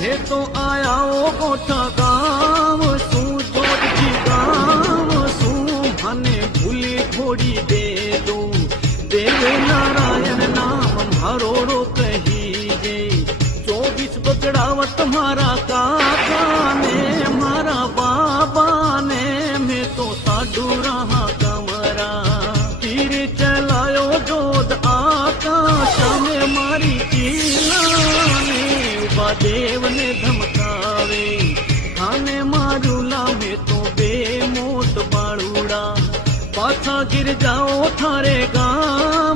हे तो आया ओ गोठा गाँव सू जोड़जी गाँव सू મને ભૂલી થોડી દે દો દેવ નારાયણ નામ હરોડો કહી જે 24 બગડાવત મારા કાકા ને મારા બાબા ને મેં તો સાડુ રહા કમરા તીર ચલાયો જોધ આકાશ में મારી ચીલાને ઉભા દેવને ધમકાવે ખાને મારું લાવે તો બે મોટ બાળુડા पाछा गिर जाओ थारे गाँव